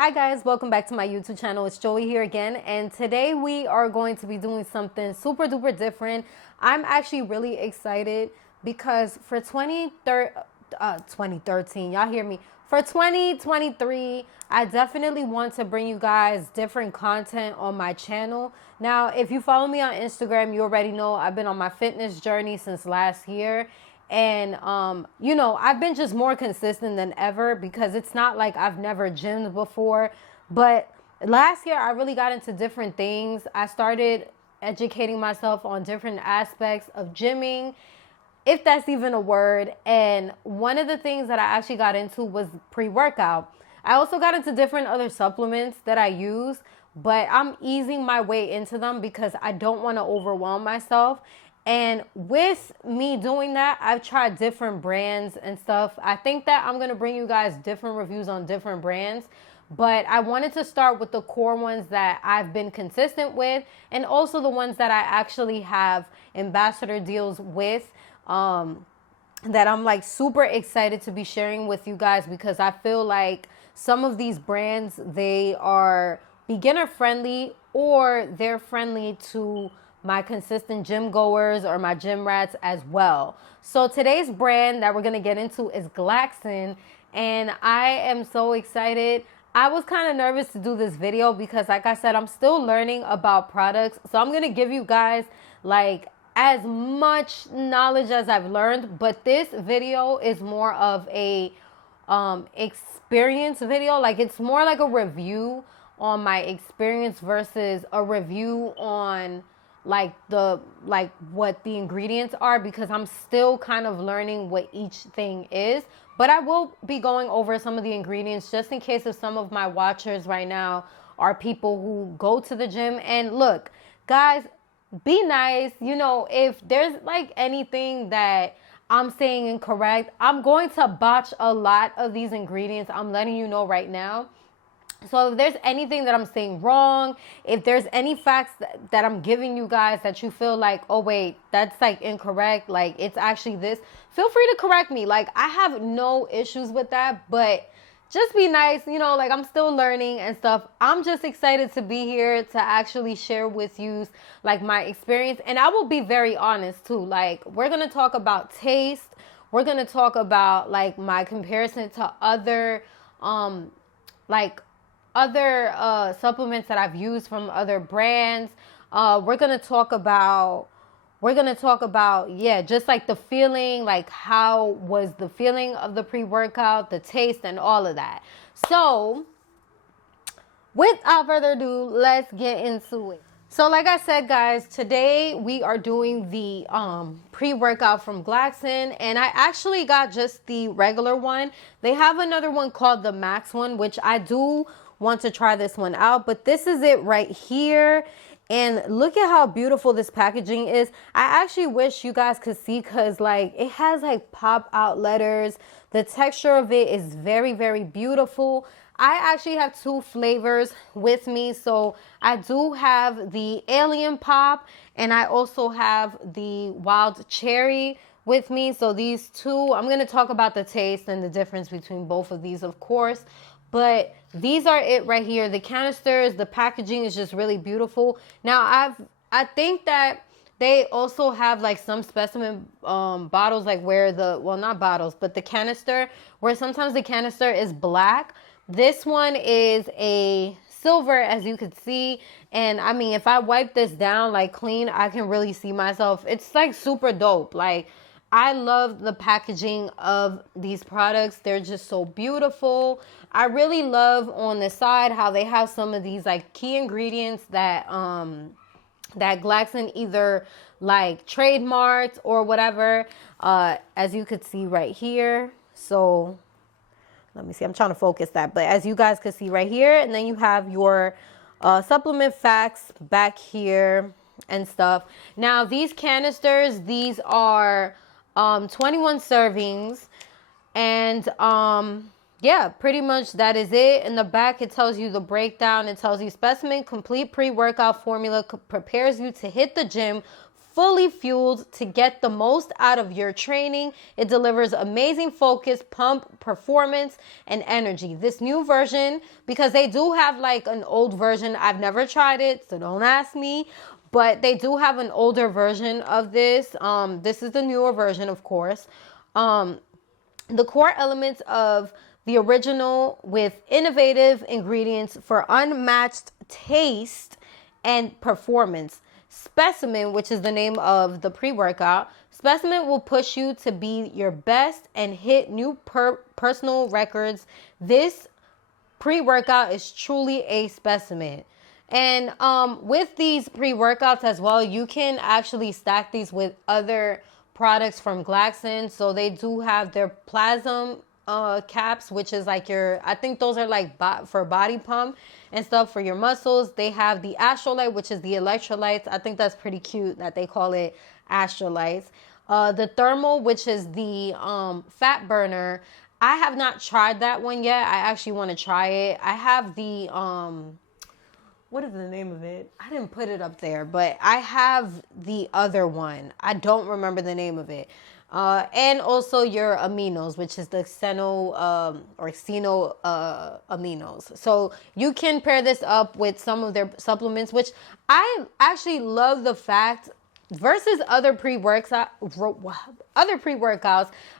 Hi guys, welcome back to my YouTube channel. It's Joey here again, and today we are going to be doing something super duper different. I'm actually really excited because for 2013, y'all hear me? For 2023, I definitely want to bring you guys different content on my channel. Now, if you follow me on Instagram, you already know I've been on my fitness journey since last year. And, I've been just more consistent than ever because it's not like I've never gymmed before. But last year, I really got into different things. I started educating myself on different aspects of gymming, if that's even a word. And one of the things that I actually got into was pre-workout. I also got into different other supplements that I use, but I'm easing my way into them because I don't want to overwhelm myself. And with me doing that, I've tried different brands and stuff. I think that I'm going to bring you guys different reviews on different brands. But I wanted to start with the core ones that I've been consistent with, and also the ones that I actually have ambassador deals with, that I'm like super excited to be sharing with you guys, because I feel like some of these brands, they are beginner friendly, or they're friendly to my consistent gym goers or my gym rats as well. So today's brand that we're going to get into is GLAXON, and I am so excited. I was kind of nervous to do this video because, like I said, I'm still learning about products. So I'm going to give you guys like as much knowledge as I've learned, but this video is more of a experience video. Like, it's more like a review on my experience versus a review on what the ingredients are, because I'm still kind of learning what each thing is. But I will be going over some of the ingredients just in case if some of my watchers right now are people who go to the gym. And look, guys, be nice. If there's like anything that I'm saying incorrect, I'm going to botch a lot of these ingredients. I'm letting you know right now. So if there's anything that I'm saying wrong, if there's any facts that I'm giving you guys that you feel like, oh wait, that's like incorrect, like it's actually this, feel free to correct me. Like, I have no issues with that, but just be nice. Like, I'm still learning and stuff. I'm just excited to be here to actually share with you like my experience. And I will be very honest too. Like, we're going to talk about taste. We're going to talk about like my comparison to other, supplements that I've used from other brands. We're gonna talk about, yeah, just like the feeling, like how was the feeling of the pre-workout, the taste, and all of that. So without further ado, let's get into it. So like I said, guys, today we are doing the pre-workout from GLAXON, and I actually got just the regular one. They have another one called the Max one, which I do want to try this one out, but this is it right here. And look at how beautiful this packaging is. I actually wish you guys could see, because like it has like pop out letters. The texture of it is very, very beautiful. I actually have two flavors with me. So I do have the Alien Pop, and I also have the Wild Cherry with me. So these two, I'm going to talk about the taste and the difference between both of these, of course. But these are it right here. The canisters, the packaging is just really beautiful. Now, I think that they also have like some Specimen bottles, like where not bottles, but the canister, where sometimes the canister is black. This one is a silver, as you can see. And I mean, if I wipe this down like clean, I can really see myself. It's like super dope. Like, I love the packaging of these products. They're just so beautiful. I really love on the side how they have some of these like key ingredients that that GLAXON either like trademarked or whatever, as you could see right here. So let me see, I'm trying to focus that, but as you guys could see right here, and then you have your supplement facts back here and stuff. Now, these canisters, these are 21 servings, and yeah, pretty much that is it. In the back, it tells you the breakdown. It tells you Specimen complete pre-workout formula prepares you to hit the gym fully fueled to get the most out of your training. It delivers amazing focus, pump, performance, and energy. This new version, because they do have like an old version. I've never tried it, so don't ask me. But they do have an older version of this. This is the newer version, of course. The core elements of the original with innovative ingredients for unmatched taste and performance. Specimen, which is the name of the pre-workout, Specimen will push you to be your best and hit new personal records. This pre-workout is truly a specimen. And with these pre-workouts as well, you can actually stack these with other products from GLAXON. So they do have their plasm caps, which is like I think those are like for body pump and stuff for your muscles. They have the Astrolight, which is the electrolytes. I think that's pretty cute that they call it Astrolites. The thermal, which is the fat burner. I have not tried that one yet. I actually want to try it. I have the what is the name of it? I didn't put it up there, but I have the other one. I don't remember the name of it. And also your aminos, which is the xeno aminos. So you can pair this up with some of their supplements, which I actually love the fact versus other pre-workouts.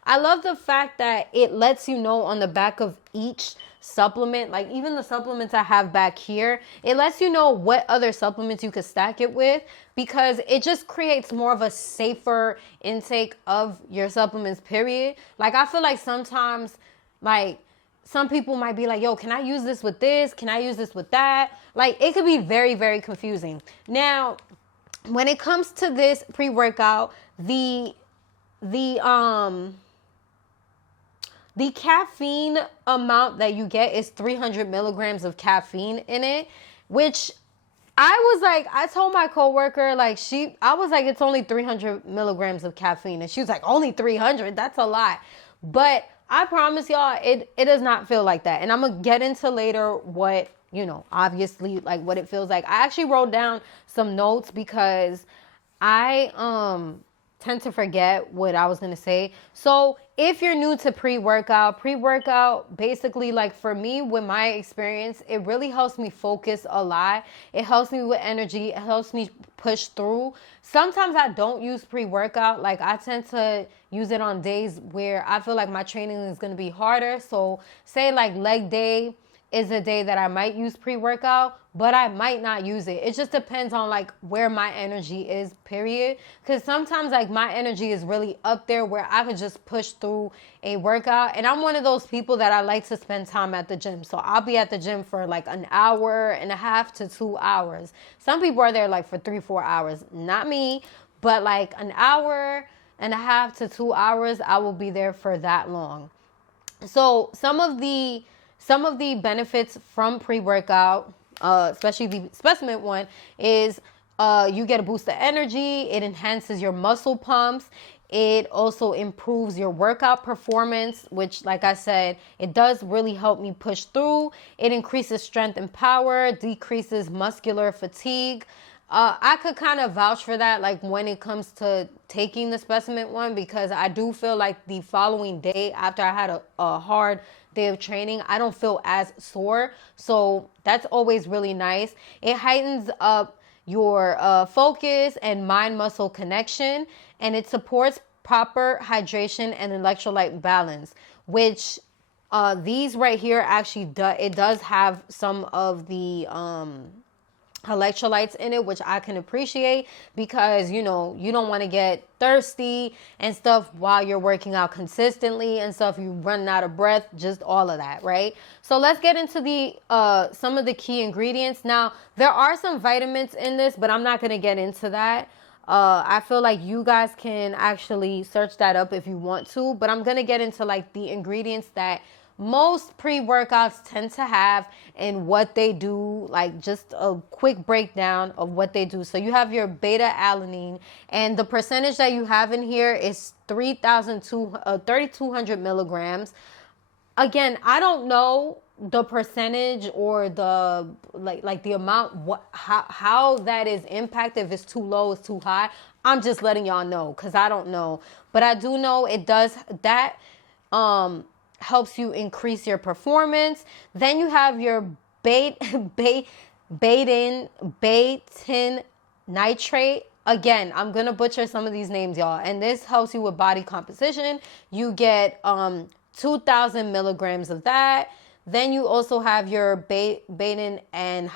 I love the fact that it lets you know on the back of each supplement, like even the supplements I have back here, it lets you know what other supplements you could stack it with, because it just creates more of a safer intake of your supplements, period. Like I feel like sometimes like some people might be like, yo, can I use this with this? Can I use this with that? Like it could be very, very confusing. Now, when it comes to this pre-workout, the caffeine amount that you get is 300 milligrams of caffeine in it, which I told my coworker, I was like, it's only 300 milligrams of caffeine. And she was like, only 300? That's a lot. But I promise y'all, it does not feel like that. And I'm going to get into later what, obviously, like what it feels like. I actually wrote down some notes because I tend to forget what I was going to say. So if you're new to pre-workout basically, like for me, with my experience, it really helps me focus a lot. It helps me with energy. It helps me push through. Sometimes I don't use pre-workout. Like I tend to use it on days where I feel like my training is going to be harder. So say like leg day is a day that I might use pre-workout, but I might not use it. It just depends on like where my energy is, period. Because sometimes like my energy is really up there where I could just push through a workout. And I'm one of those people that I like to spend time at the gym. So I'll be at the gym for like an hour and a half to 2 hours. Some people are there like for 3-4 hours. Not me, but like an hour and a half to 2 hours, I will be there for that long. So some of the benefits from pre-workout, especially the Specimen one, is you get a boost of energy. It enhances your muscle pumps. It also improves your workout performance, which, like I said, it does really help me push through. It increases strength and power, decreases muscular fatigue. I could kind of vouch for that, like when it comes to taking the Specimen one, because I do feel like the following day after I had a hard day of training, I don't feel as sore. So that's always really nice. It heightens up your focus and mind-muscle connection, and it supports proper hydration and electrolyte balance, which these right here actually it does have some of the electrolytes in it, which I can appreciate, because you don't want to get thirsty and stuff while you're working out consistently and stuff. You run out of breath, just all of that, right? So let's get into the some of the key ingredients. Now, there are some vitamins in this, but I'm not going to get into that. I feel like you guys can actually search that up if you want to, but I'm going to get into like the ingredients that most pre-workouts tend to have and what they do, like just a quick breakdown of what they do. So you have your beta-alanine, and the percentage that you have in here is 3,200 milligrams. Again, I don't know the percentage or the like the amount, how that is impacted, if it's too low, it's too high. I'm just letting y'all know because I don't know, but I do know it does that. Helps you increase your performance. Then you have your betaine nitrate. Again, I'm gonna butcher some of these names, y'all. And this helps you with body composition. You get 2,000 milligrams of that. Then you also have your betaine and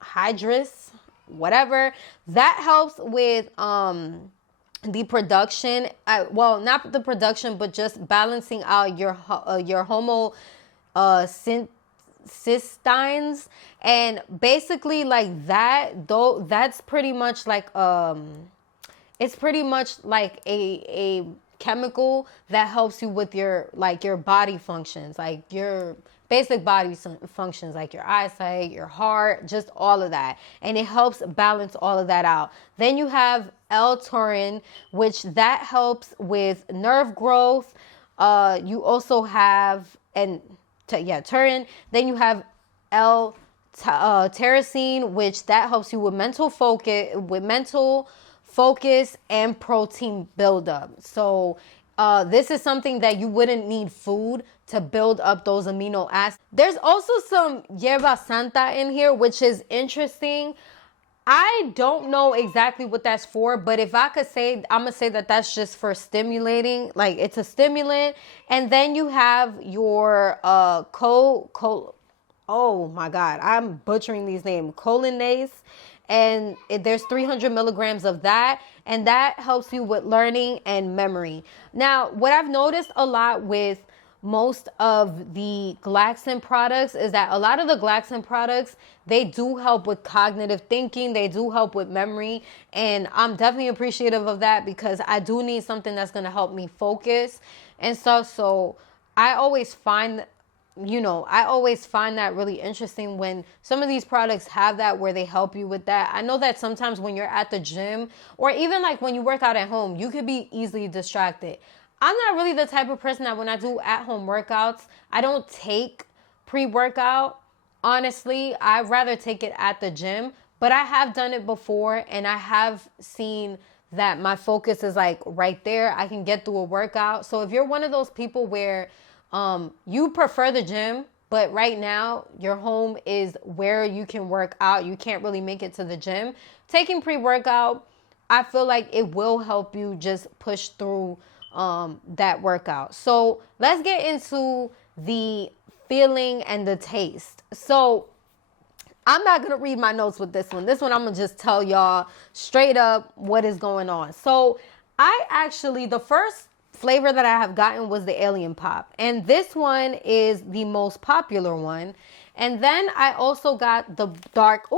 hydrous, whatever. That helps with the production. Well, not the production, but just balancing out your cystines, and basically like that. Though that's pretty much like it's pretty much like a chemical that helps you with your body functions, like your basic body functions, like your eyesight, your heart, just all of that. And it helps balance all of that out. Then you have L-taurin, which that helps with nerve growth. You also have, taurin. Then you have L-tyrosine, which that helps you with mental focus and protein buildup. So this is something that you wouldn't need food to build up those amino acids. There's also some yerba santa in here, which is interesting. I don't know exactly what that's for, but if I could say, I'm gonna say that that's just for stimulating, like it's a stimulant. And then you have your oh my God, I'm butchering these names, cholinase. And there's 300 milligrams of that, and that helps you with learning and memory. Now, what I've noticed a lot with most of the GLAXON products is that a lot of the GLAXON products, they do help with cognitive thinking, they do help with memory, and I'm definitely appreciative of that because I do need something that's going to help me focus and stuff. So I always find that really interesting when some of these products have that, where they help you with that. I know that sometimes when you're at the gym or even like when you work out at home, you could be easily distracted. I'm not really the type of person that when I do at-home workouts, I don't take pre-workout. Honestly, I'd rather take it at the gym, but I have done it before and I have seen that my focus is like right there. I can get through a workout. So if you're one of those people where you prefer the gym, but right now your home is where you can work out, you can't really make it to the gym, taking pre-workout, I feel like it will help you just push through that workout. So let's get into the feeling and the taste. So I'm not going to read my notes with this one. This one I'm going to just tell y'all straight up what is going on. So the first flavor that I have gotten was the Alien Pop. And this one is the most popular one. And then I also got the dark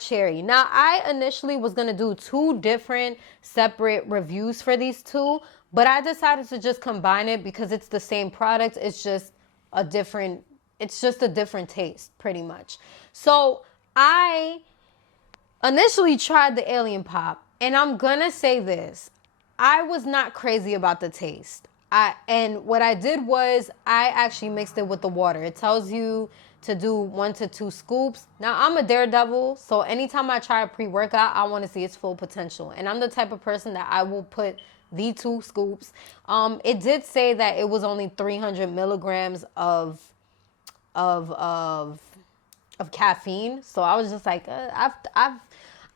cherry. Now, I initially was going to do two different separate reviews for these two, but I decided to just combine it because it's the same product. It's just a different taste pretty much. So I initially tried the Alien Pop, and I'm going to say this. I was not crazy about the taste. And what I did was I actually mixed it with the water. It tells you to do 1 to 2 scoops. Now, I'm a daredevil, so anytime I try a pre-workout, I want to see its full potential. And I'm the type of person that I will put the 2 scoops. It did say that it was only 300 milligrams of caffeine. So I was just like,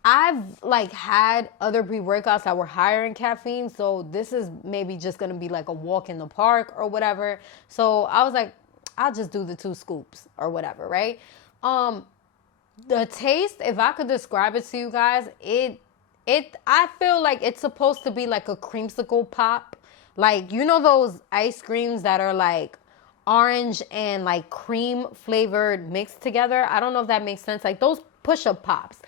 I've like had other pre-workouts that were higher in caffeine, so this is maybe just gonna be like a walk in the park or whatever. So I was like, I'll just do the 2 scoops or whatever, right? The taste, if I could describe it to you guys, I feel like it's supposed to be like a creamsicle pop. Like, you know those ice creams that are like orange and like cream flavored mixed together? I don't know if that makes sense. Like those push-up pops.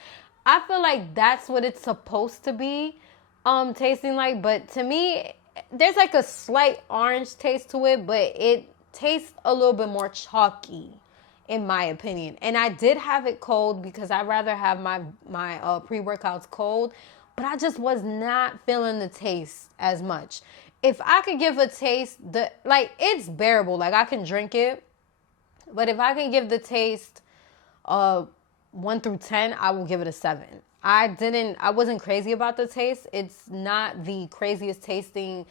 I feel like that's what it's supposed to be tasting like. But to me, there's like a slight orange taste to it, but it tastes a little bit more chalky, in my opinion. And I did have it cold because I'd rather have my pre-workouts cold, but I just was not feeling the taste as much. If I could give a taste, it's bearable. Like I can drink it. But if I can give the taste 1 through 10, I will give it a 7. I wasn't crazy about the taste. It's not the craziest tasting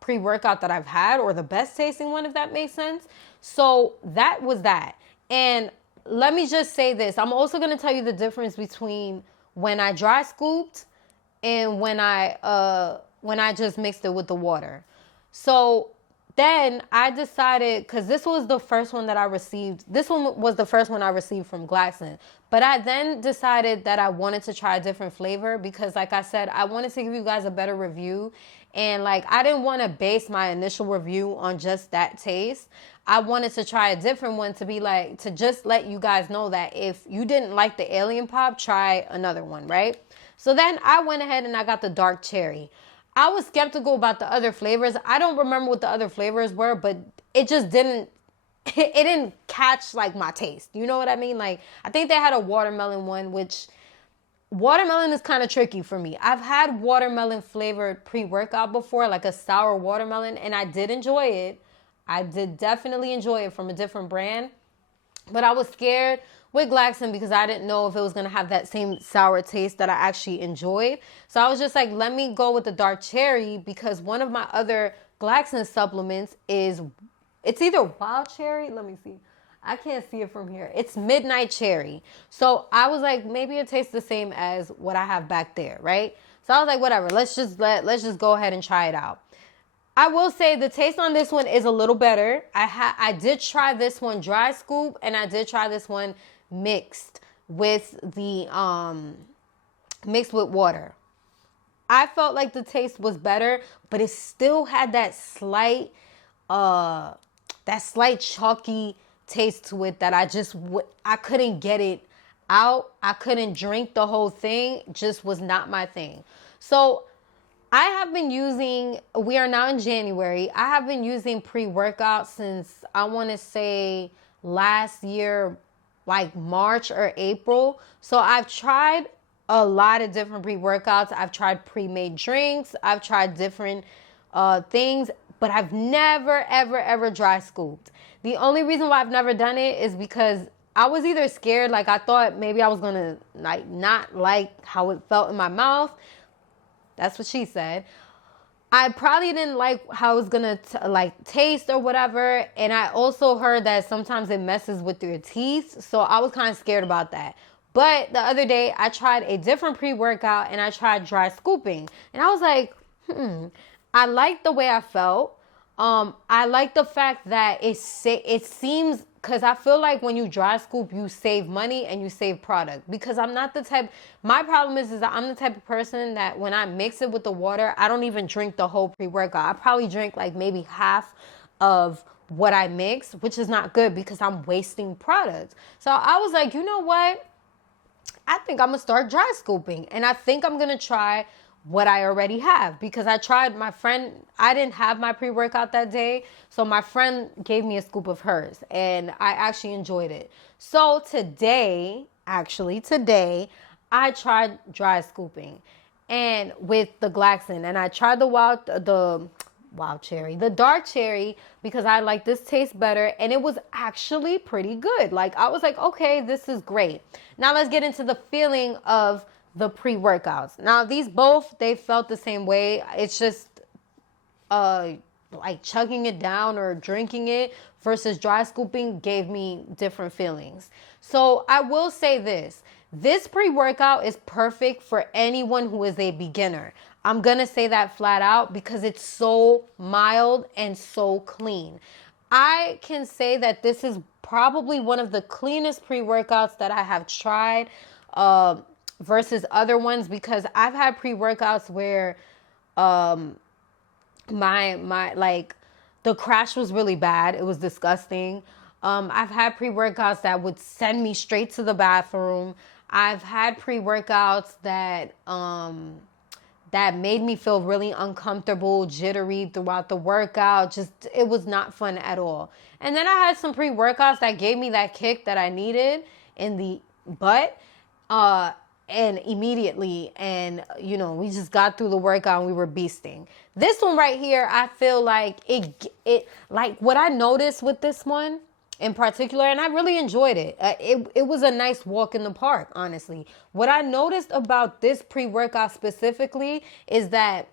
pre-workout that I've had, or the best tasting one, if that makes sense. So that was that. And let me just say this. I'm also going to tell you the difference between when I dry scooped and when I just mixed it with the water. So then I decided, because this was the first one that I received. This one was the first one I received from GLAXON. But I then decided that I wanted to try a different flavor because, like I said, I wanted to give you guys a better review. And, like, I didn't want to base my initial review on just that taste. I wanted to try a different one to be like, to just let you guys know that if you didn't like the alien pop, try another one, right? So then I went ahead and I got the dark cherry. I was skeptical about the other flavors. I don't remember what the other flavors were, but it just didn't, it didn't catch like my taste. You know what I mean? Like, I think they had a watermelon one, which watermelon is kind of tricky for me. I've had watermelon flavored pre-workout before, like a sour watermelon, and I did enjoy it. I did definitely enjoy it from a different brand, but I was scared with GLAXON because I didn't know if it was going to have that same sour taste that I actually enjoyed. So I was just like, let me go with the dark cherry, because one of my other GLAXON supplements is, it's either wild cherry. Let me see. I can't see it from here. It's midnight cherry. So I was like, maybe it tastes the same as what I have back there, right? So I was like, whatever, let's just go ahead and try it out. I will say the taste on this one is a little better. I did try this one dry scoop, and I did try this one mixed with the mixed with water. I felt like the taste was better, but it still had that slight chalky taste to it that I couldn't get it out. I couldn't drink the whole thing. Just was not my thing. So I have been using, we are now in January. I have been using pre-workout since, I want to say, last year, like March or April. So I've tried a lot of different pre-workouts. I've tried pre-made drinks. I've tried different things, but I've never, ever, ever dry scooped. The only reason why I've never done it is because I was either scared, like I thought maybe I was going to like not like how it felt in my mouth. That's what she said. I probably didn't like how it was going to like taste or whatever. And I also heard that sometimes it messes with your teeth. So I was kind of scared about that. But the other day I tried a different pre-workout and I tried dry scooping. And I was like, I liked the way I felt. I like the fact that it seems, because I feel like when you dry scoop, you save money and you save product. Because I'm not the type, my problem is that I'm the type of person that when I mix it with the water, I don't even drink the whole pre-workout. I probably drink like maybe half of what I mix, which is not good because I'm wasting product. So I was like, you know what? I think I'm going to start dry scooping. And I think I'm going to try what I already have, because I tried, my friend, I didn't have my pre-workout that day, so my friend gave me a scoop of hers and I actually enjoyed it. So today, I tried dry scooping and with the GLAXON, and I tried the dark cherry, because I like this taste better, and it was actually pretty good. Like, I was like, okay, this is great. Now let's get into the feeling of the pre-workouts. Now these both, they felt the same way. It's just like chugging it down or drinking it versus dry scooping gave me different feelings. So I will say this pre-workout is perfect for anyone who is a beginner. I'm gonna say that flat out because it's so mild and so clean. I can say that this is probably one of the cleanest pre-workouts that I have tried versus other ones, because I've had pre-workouts where my like the crash was really bad. It was disgusting. I've had pre-workouts that would send me straight to the bathroom. I've had pre-workouts that that made me feel really uncomfortable, jittery throughout the workout. Just, it was not fun at all. And then I had some pre-workouts that gave me that kick that I needed in the butt. And immediately, and you know, we just got through the workout and we were beasting. This one right here, I feel like it like what I noticed with this one in particular, and I really enjoyed it. It was a nice walk in the park, honestly. What I noticed about this pre-workout specifically is that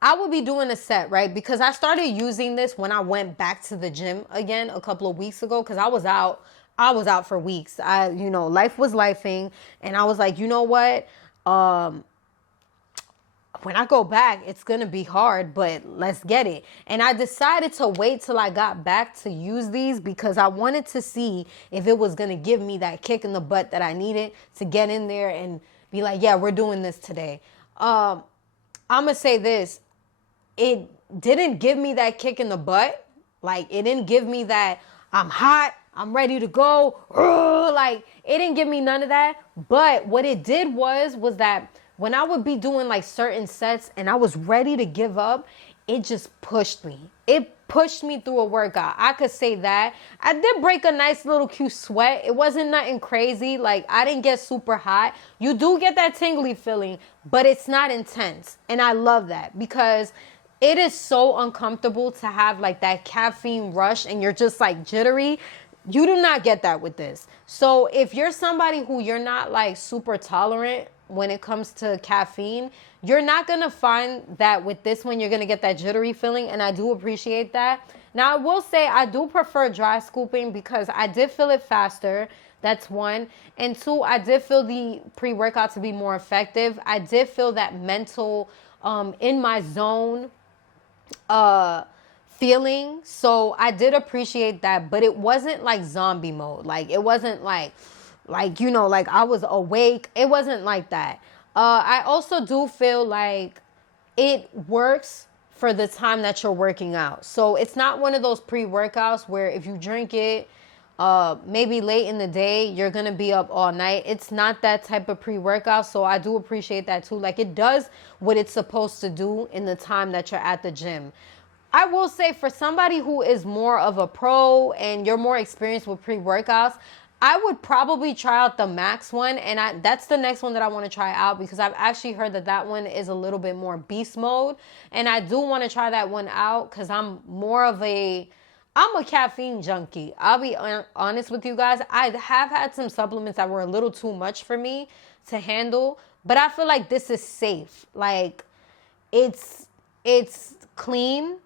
I would be doing a set, right? Because I started using this when I went back to the gym again a couple of weeks ago, because I was out for weeks. Life was lifing, and I was like, you know what? When I go back, it's going to be hard, but let's get it. And I decided to wait till I got back to use these because I wanted to see if it was going to give me that kick in the butt that I needed to get in there and be like, yeah, we're doing this today. I'm going to say this. It didn't give me that kick in the butt. Like, it didn't give me that I'm hot, I'm ready to go. Like, it didn't give me none of that. But what it did was that when I would be doing like certain sets and I was ready to give up, it just pushed me. It pushed me through a workout. I could say that. I did break a nice little cute sweat. It wasn't nothing crazy. Like, I didn't get super hot. You do get that tingly feeling, but it's not intense. And I love that because it is so uncomfortable to have like that caffeine rush and you're just like jittery. You do not get that with this. So if you're somebody who you're not like super tolerant when it comes to caffeine, you're not going to find that with this one. You're going to get that jittery feeling, and I do appreciate that. Now, I will say I do prefer dry scooping because I did feel it faster. That's one. And two, I did feel the pre-workout to be more effective. I did feel that mental in my zone feeling. So I did appreciate that, but it wasn't like zombie mode. Like, it wasn't like I was awake. It wasn't like that. I also do feel like it works for the time that you're working out. So it's not one of those pre-workouts where if you drink it, maybe late in the day, you're going to be up all night. It's not that type of pre-workout. So I do appreciate that too. Like, it does what it's supposed to do in the time that you're at the gym. I will say for somebody who is more of a pro and you're more experienced with pre-workouts, I would probably try out the Max one, and that's the next one that I want to try out because I've actually heard that one is a little bit more beast mode, and I do want to try that one out because I'm a caffeine junkie. I'll be honest with you guys. I have had some supplements that were a little too much for me to handle, but I feel like this is safe. Like, it's clean.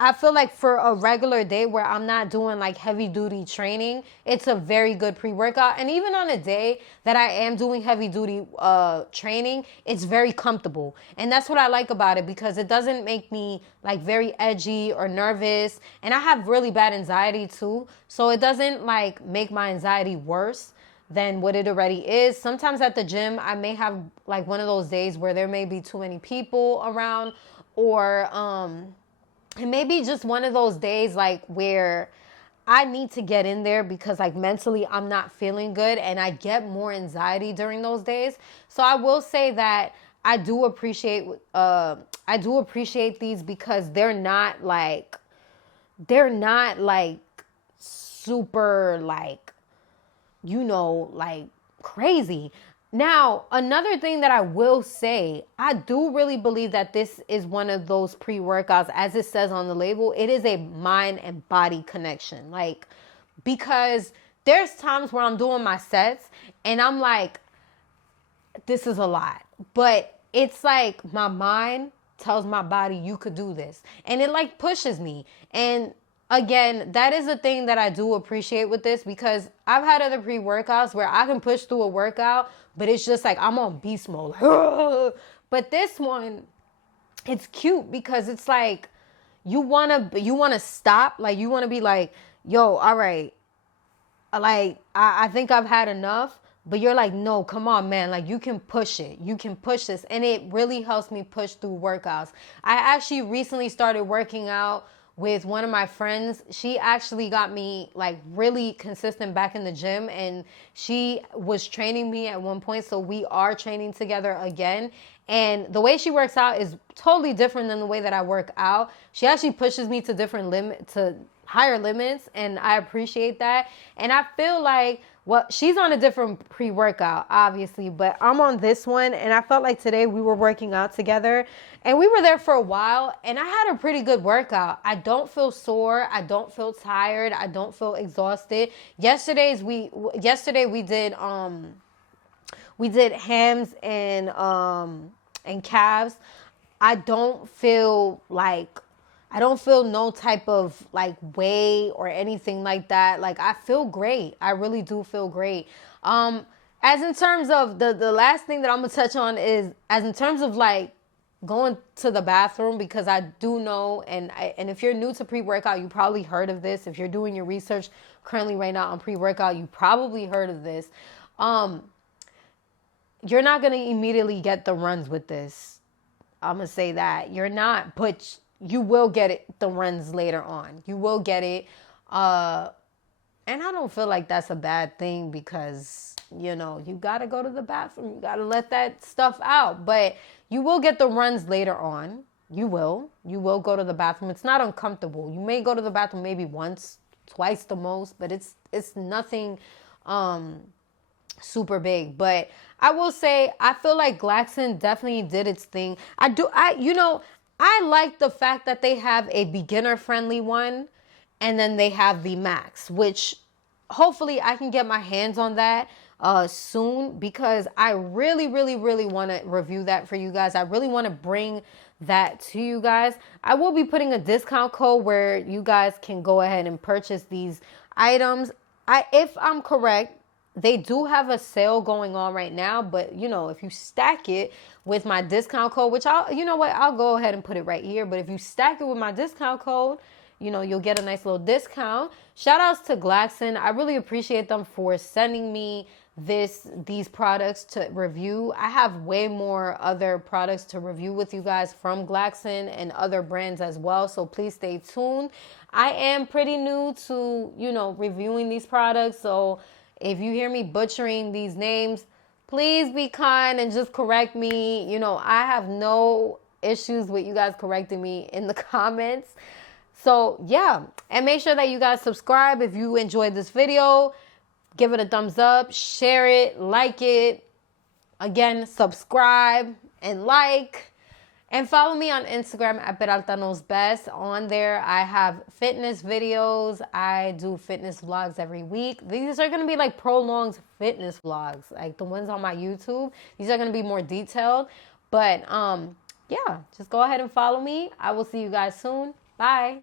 I feel like for a regular day where I'm not doing like heavy duty training, it's a very good pre-workout. And even on a day that I am doing heavy duty training, it's very comfortable. And that's what I like about it because it doesn't make me like very edgy or nervous. And I have really bad anxiety too. So it doesn't like make my anxiety worse than what it already is. Sometimes at the gym, I may have like one of those days where there may be too many people around, or it may be just one of those days like where I need to get in there because like mentally I'm not feeling good and I get more anxiety during those days. So I will say that I do appreciate these because they're not like super like, like crazy. Now, another thing that I will say, I do really believe that this is one of those pre-workouts, as it says on the label, it is a mind and body connection. Like, because there's times where I'm doing my sets and I'm like, this is a lot. But it's like my mind tells my body, you could do this. And it like pushes me. And again, that is a thing that I do appreciate with this because I've had other pre-workouts where I can push through a workout, but it's just like I'm on beast mode. But this one, it's cute because it's like you wanna stop, like you wanna be like, yo, all right, like I think I've had enough. But you're like, no, come on, man. Like, you can push it. You can push this. And it really helps me push through workouts. I actually recently started working out with one of my friends. She actually got me like really consistent back in the gym, and she was training me at one point. So we are training together again. And the way she works out is totally different than the way that I work out. She actually pushes me to higher limits, and I appreciate that. And I feel like, well, she's on a different pre-workout, obviously, but I'm on this one, and I felt like today we were working out together, and we were there for a while, and I had a pretty good workout. I don't feel sore. I don't feel tired. I don't feel exhausted. Yesterday we did hams and calves. I don't feel no type of like weight or anything like that. Like, I feel great. I really do feel great. As in terms of the last thing that I'm gonna touch on is as in terms of like going to the bathroom, because I do know, and if you're new to pre-workout, you probably heard of this. If you're doing your research currently right now on pre-workout, you probably heard of this. You're not gonna immediately get the runs with this. I'm gonna say that you're not, but you will get the runs later on. You will get it. And I don't feel like that's a bad thing, because, you know, you got to go to the bathroom. You got to let that stuff out. But you will get the runs later on. You will. You will go to the bathroom. It's not uncomfortable. You may go to the bathroom maybe once, twice the most, but it's nothing super big. But I will say, I feel like GLAXON definitely did its thing. I like the fact that they have a beginner-friendly one, and then they have the max, which hopefully I can get my hands on that soon, because I really, really, really want to review that for you guys. I really want to bring that to you guys. I will be putting a discount code where you guys can go ahead and purchase these items. If I'm correct, they do have a sale going on right now, but you know, if you stack it with my discount code, which I'll go ahead and put it right here. But if you stack it with my discount code, you know, you'll get a nice little discount. Shout outs to GLAXON. I really appreciate them for sending me these products to review. I have way more other products to review with you guys from GLAXON and other brands as well. So please stay tuned. I am pretty new to, you know, reviewing these products. So if you hear me butchering these names, please be kind and just correct me. You know, I have no issues with you guys correcting me in the comments. So, yeah. And make sure that you guys subscribe if you enjoyed this video. Give it a thumbs up. Share it. Like it. Again, subscribe and like. And follow me on Instagram at Peralta Knows Best. On there, I have fitness videos. I do fitness vlogs every week. These are going to be like prolonged fitness vlogs, like the ones on my YouTube. These are going to be more detailed. But, yeah, just go ahead and follow me. I will see you guys soon. Bye.